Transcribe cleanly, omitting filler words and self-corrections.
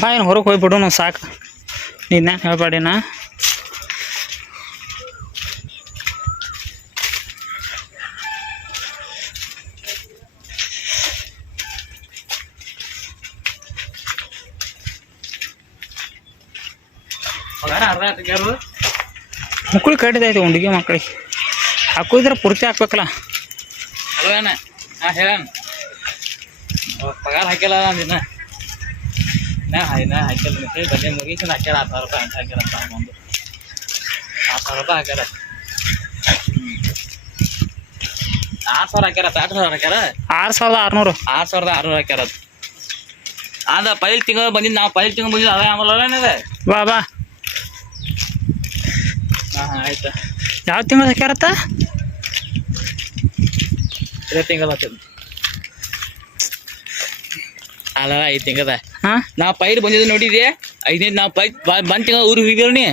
ಬಾ ಏನು ಹೊರಗೆ ಹೋಗ್ಬಿಡು ನಾವು ಸಾಕು ನೀನು ಹೇಳ್ಬೇಡಿನ ಮಕ್ಕಳು ಕಟ್ಟಿದೈತೆ ಹುಡುಗಿ ಮಕ್ಕಳಿಗೆ ಹಾಕೋದ್ರೆ ಪೂರ್ತಿ ಹಾಕ್ಬೇಕಲ್ಲ ಅಲ್ವೇನ ಹೇಳಣ ಪಗಾರ ಹಾಕಿಲ್ಲ ದಿನ ಹಾಕಿಲ್ಲ ಬನ್ನಿ ಮುಗೀತು ಹಾಕ್ಯಾರ 1000 ರೂಪಾಯಿ ಅಂತ ಹಾಕ್ಯಾರ ಒಂದು 1000 ರೂಪಾಯಿ ಹಾಕ್ಯಾರ 6000 ಹಾಕ್ಯಾರ 8000 ಹಾಕ್ಯಾರ 6600 6600 ಹಾಕ್ಯಾರ ಅದ ಪೈಲ್ ತಿಂಗಳು ಬಂದಿದ್ದು ನಾವು ಪೈಲ್ ತಿಂಗಳು ಬಂದಿದ್ದು ಅದ ಆಮೇಲೆ ಬಾ ಬಾ ಆಯ್ತು ಯಾವ ತಿಂಗಳು ಹಾಕ್ಯಾರತ್ತ ಇದೇ ತಿಂಗಳು ಅಲ್ಲ 5 ತಿಂಗದ ಹಾಂ ನಾವು ಪೈಲ್ ಬಂದಿದ್ದು ನೋಡಿದ್ದೆ 5ನೇ ನಾವು ಪೈಲ್ ಬಂದು ತಿಂಗಳು ಊರಿಗೆ ಹೋಗಿದ್ದೀರ ನೀ